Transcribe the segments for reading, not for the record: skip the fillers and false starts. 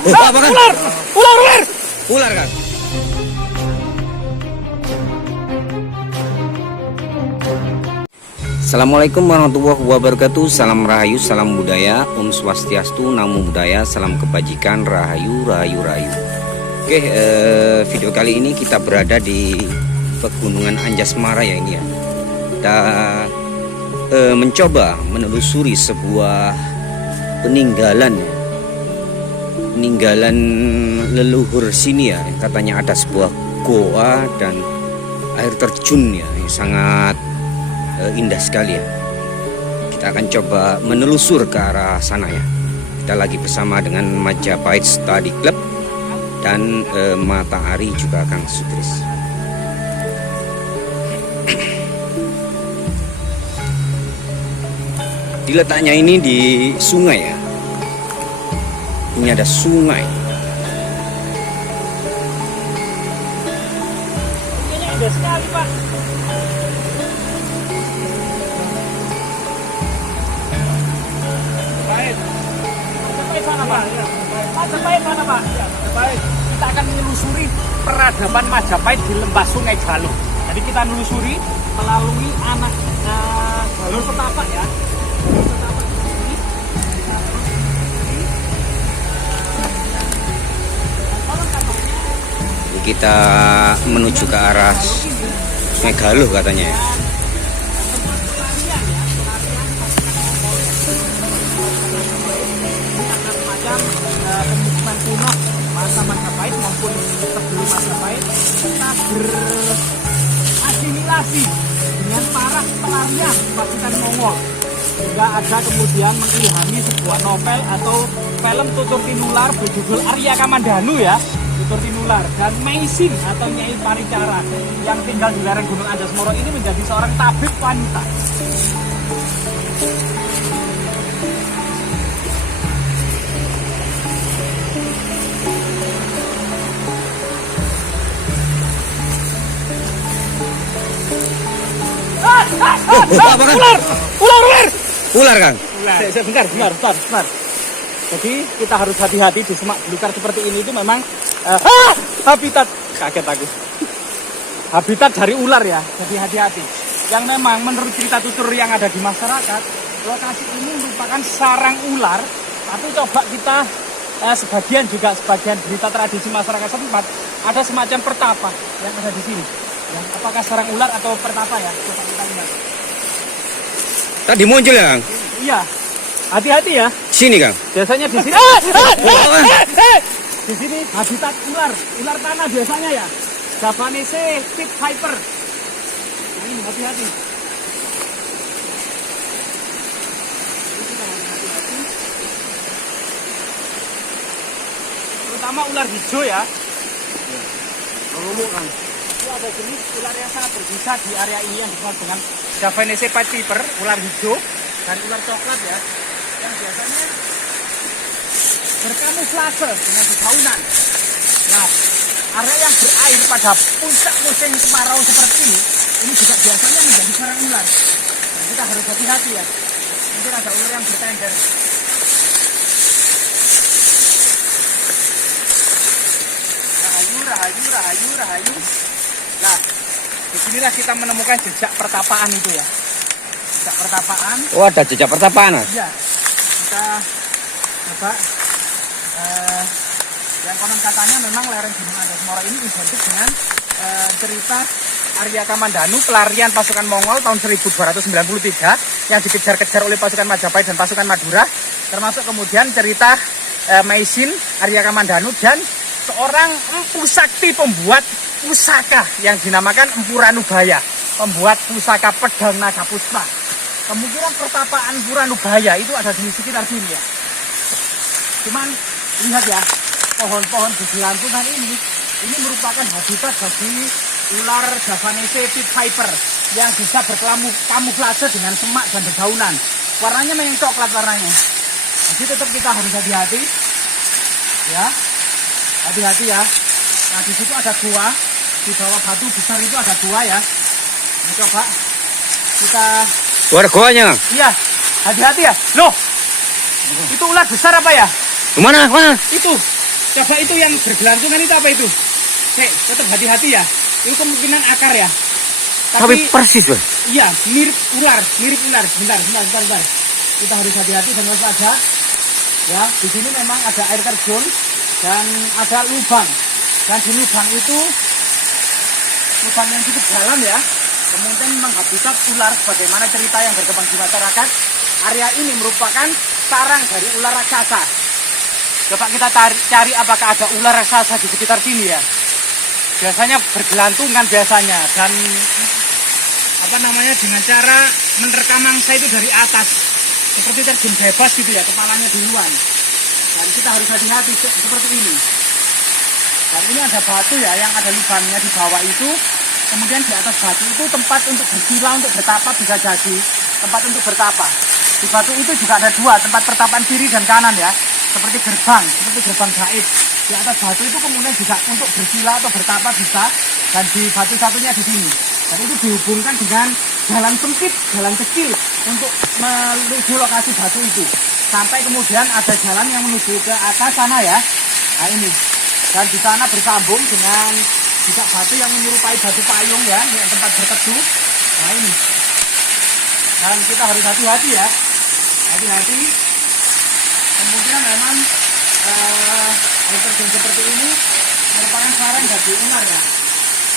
Apa kan? Ular kan? Assalamualaikum warahmatullahi wabarakatuh. Salam rahayu, salam budaya, Om Swastiastu, Namo Buddhaya, salam kebajikan, rahayu, rahayu, rahayu. Oke, video kali ini kita berada di Pegunungan Anjasmara ya ini ya. Kita mencoba menelusuri sebuah peninggalan ya. Peninggalan leluhur sini ya. Katanya ada sebuah goa dan air terjun ya yang sangat indah sekali ya. Kita akan coba menelusur ke arah sana ya. Kita lagi bersama dengan Majapahit Study Club dan Matahari juga Kang Sutris. Diletaknya ini di sungai ya. Ini ada sungai. Ini indah sekali, Pak. Majapahit sana, Pak. Majapahit mana, Pak? Majapahit. Kita akan menelusuri peradaban Majapahit di lembah Sungai Jalur. Jadi kita menelusuri melalui anak jalur setapak ya. Jalur setapak di sini. Kita menuju ke arah Sungai Galuh katanya ya. Pemukiman kuno masa Majapahit maupun sebelum Majapahit kita berasimilasi dengan para pelarian pasukan Mongol. Juga ada kemudian mengilhami sebuah novel atau film Tutur Tinular berjudul Arya Kamandanu ya. Tutur Tinular dan Maisin atau Nyai Paricara yang tinggal di lereng Gunung Anjasmara ini menjadi seorang tabib wanita. Apa kan? Ular kan? Bentar. Jadi kita harus hati-hati di semak belukar seperti ini itu memang habitat, kaget aku. Habitat dari ular ya, jadi hati-hati. Yang memang menurut cerita tutur yang ada di masyarakat, lokasi ini merupakan sarang ular. Tapi coba kita sebagian berita tradisi masyarakat setempat ada semacam pertapa yang ada di sini. Ya, apakah sarang ular atau pertapa ya? Coba kita lihat. Tadi muncul ya Kang? Iya, hati-hati ya. Sini Kang? Biasanya di sini. Di sini habitat ular tanah biasanya ya. Javanese pit viper. Nah, ini hati-hati. Terutama ular hijau ya. Kan. Itu ada jenis ular yang sangat berbisa di area ini yang disebut dengan Javanese pit viper, ular hijau dan ular coklat ya. Yang biasanya berkamuflase dengan dedaunan. Nah, area yang berair pada puncak musim kemarau seperti ini juga biasanya menjadi sarang ular. Nah, kita harus hati-hati ya. Mungkin ada ular yang bertender. Rahayu. Nah, disinilah kita menemukan jejak pertapaan itu ya. Jejak pertapaan. Oh, ada jejak pertapaan Mas? Iya. Kita coba yang konon katanya memang lereng Gunung Anjasmara ini identik dengan cerita Arya Kamandanu, pelarian pasukan Mongol tahun 1293 yang dikejar-kejar oleh pasukan Majapahit dan pasukan Madura, termasuk kemudian cerita Maisin, Arya Kamandanu dan seorang empu sakti pembuat pusaka yang dinamakan Empu Ranubaya, pembuat pusaka pedang naga puspa. Kemungkinan pertapaan Empu Ranubaya itu ada di sekitar sini ya. Cuman lihat ya, pohon-pohon di gelantungan ini merupakan habitat bagi ular Javanese pit viper yang bisa berkamuflase dengan semak dan dedaunan. Warnanya memang coklat warnanya. Jadi tetap kita harus hati-hati. Ya. Hati-hati ya. Nah, di situ ada gua, di bawah batu besar itu ada gua ya. Nah, coba kita. Warganya? Iya, hati-hati ya. Loh, itu ular besar apa ya? Mana? Itu Coba itu yang bergelantungan itu apa itu? Tetap hati-hati ya. Itu kemungkinan akar ya. Tapi persis, Bang. Iya, mirip ular. Bentar. Kita harus hati-hati dan waspada. Ya, di sini memang ada air terjun dan ada lubang. Dan di lubang itu lubang yang cukup dalam ya. Kemudian memang habitat ular sebagaimana cerita yang berkembang di masyarakat. Area ini merupakan sarang dari ular raksasa. Coba kita cari apakah ada ular raksasa di sekitar sini ya. Biasanya bergelantungan biasanya dan dengan cara menerkam mangsa itu dari atas seperti terjun bebas gitu ya, kepalanya duluan. Dan kita harus hati-hati seperti ini. Dan ini ada batu ya yang ada lubangnya di bawah itu. Kemudian di atas batu itu tempat untuk bersila, untuk bertapa bisa jadi tempat untuk bertapa. Di batu itu juga ada dua tempat pertapaan kiri dan kanan ya, seperti gerbang gaib. Di atas batu itu kemudian juga untuk bersila atau bertapa bisa, dan di batu satunya di sini. Dan itu dihubungkan dengan jalan sempit, jalan kecil untuk menuju lokasi batu itu. Sampai kemudian ada jalan yang menuju ke atas sana ya. Nah ini. Dan di sana bersambung dengan juga batu yang menyerupai batu payung ya, yang tempat berteduh. Nah ini. Dan kita harus hati-hati ya. Hati-hati. Kemungkinan memang air terjun seperti ini merupakan sarang bagi ular ya.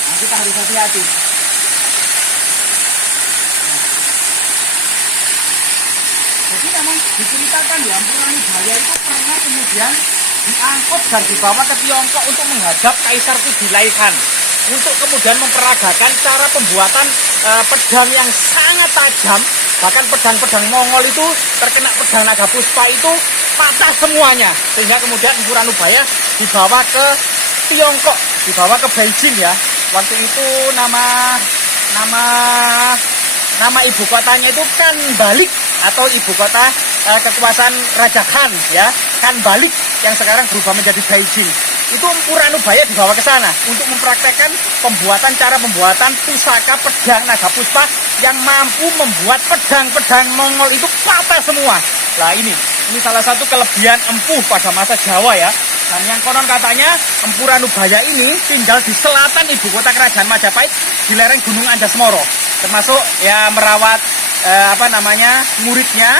Nah, kita harus hati-hati. Jadi memang diceritakan ya, Ampurani Jaya itu pernah kemudian diangkut dan dibawa ke Tiongkok untuk menghadap Kaisar Kubilai Khan, untuk kemudian memperagakan cara pembuatan pedang yang sangat tajam. Bahkan pedang-pedang Mongol itu terkena pedang naga puspa itu patah semuanya, sehingga kemudian Empu Ranubaya dibawa ke Tiongkok, dibawa ke Beijing ya. Waktu itu nama ibu kotanya itu Kanbalik, atau ibu kota kekuasaan Raja Khan ya, Kanbalik, yang sekarang berubah menjadi Beijing. Itu Empu Ranubaya dibawa ke sana untuk mempraktekkan cara pembuatan pusaka pedang naga puspa yang mampu membuat pedang-pedang Mongol itu patah semua. Nah ini salah satu kelebihan Empu pada masa Jawa ya. Dan yang konon katanya Empu Ranubaya ini tinggal di selatan ibu kota kerajaan Majapahit, di lereng Gunung Andasmoro, termasuk ya merawat muridnya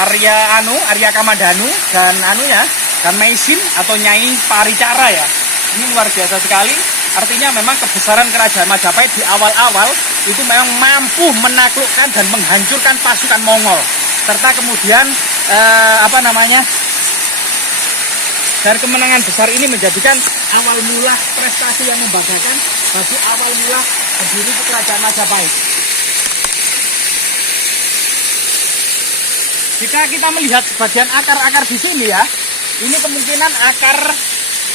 Arya Kamandanu dan Maisin atau Nyai Paricara ya. Ini luar biasa sekali. Artinya memang kebesaran kerajaan Majapahit di awal-awal itu memang mampu menaklukkan dan menghancurkan pasukan Mongol. Serta kemudian dari kemenangan besar ini menjadikan awal mula prestasi yang membanggakan bagi awal mula berdiri kerajaan Majapahit. Jika kita melihat sebagian akar-akar di sini ya, ini kemungkinan akar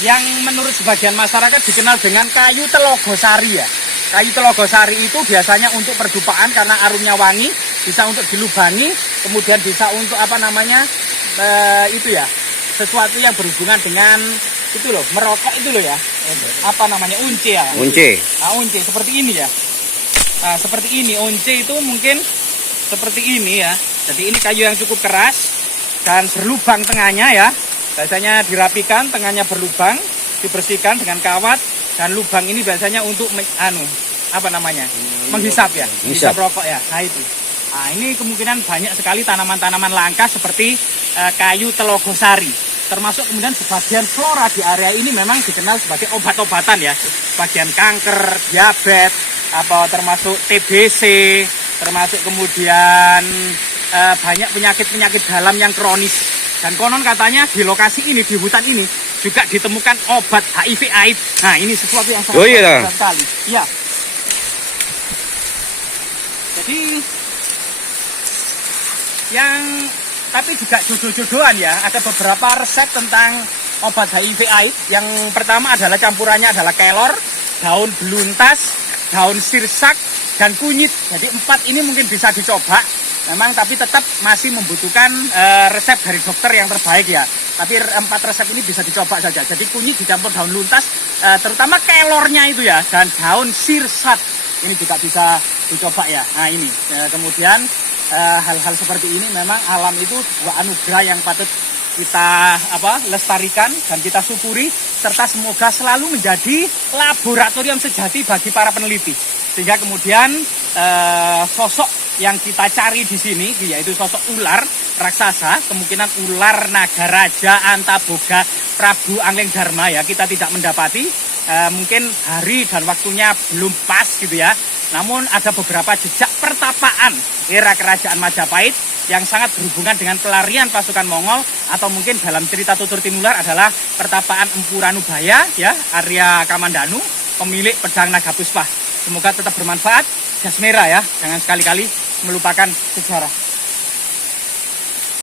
yang menurut sebagian masyarakat dikenal dengan kayu telogosari ya. Kayu telogosari itu biasanya untuk perdupaan karena aromanya wangi, bisa untuk dilubangi, kemudian bisa untuk sesuatu yang berhubungan dengan itu loh, merokok itu loh ya. Unce ya. Unce. Nah, unce seperti ini ya. Nah, seperti ini unce itu mungkin seperti ini ya. Jadi ini kayu yang cukup keras dan berlubang tengahnya ya. Biasanya dirapikan, tengahnya berlubang, dibersihkan dengan kawat, dan lubang ini biasanya untuk menghisap ya, menghisap rokok ya. Nah itu. Nah ini kemungkinan banyak sekali tanaman-tanaman langka seperti kayu telogosari. Termasuk kemudian sebagian flora di area ini memang dikenal sebagai obat-obatan ya. Bagian kanker, diabetes, termasuk TBC, termasuk kemudian banyak penyakit-penyakit dalam yang kronis. Dan konon katanya di lokasi ini, di hutan ini juga ditemukan obat HIV/AIDS. Nah ini sesuatu yang sangat besar sekali. Iya. Jadi tapi juga jodoh-jodohan ya. Ada beberapa resep tentang obat HIV/AIDS. Yang pertama adalah campurannya adalah kelor, daun beluntas, daun sirsak, dan kunyit. Jadi 4 ini mungkin bisa dicoba. Memang tapi tetap masih membutuhkan resep dari dokter yang terbaik ya. Tapi 4 resep ini bisa dicoba saja. Jadi kunyit dicampur daun luntas, terutama kelornya itu ya, dan daun sirsat ini juga bisa dicoba ya. Nah ini kemudian hal-hal seperti ini memang alam itu sebuah anugerah yang patut kita lestarikan dan kita syukuri, serta semoga selalu menjadi laboratorium sejati bagi para peneliti, sehingga kemudian sosok yang kita cari di sini yaitu sosok ular raksasa, kemungkinan ular naga raja Antaboga Prabu Angleng Dharma ya, kita tidak mendapati, mungkin hari dan waktunya belum pas gitu ya. Namun ada beberapa jejak pertapaan era kerajaan Majapahit yang sangat berhubungan dengan pelarian pasukan Mongol, atau mungkin dalam cerita Tutur Tinular adalah pertapaan Empu Ranubaya ya, Arya Kamandanu, pemilik pedang naga puspa. Semoga tetap bermanfaat. Jas merah ya, jangan sekali-kali melupakan sejarah.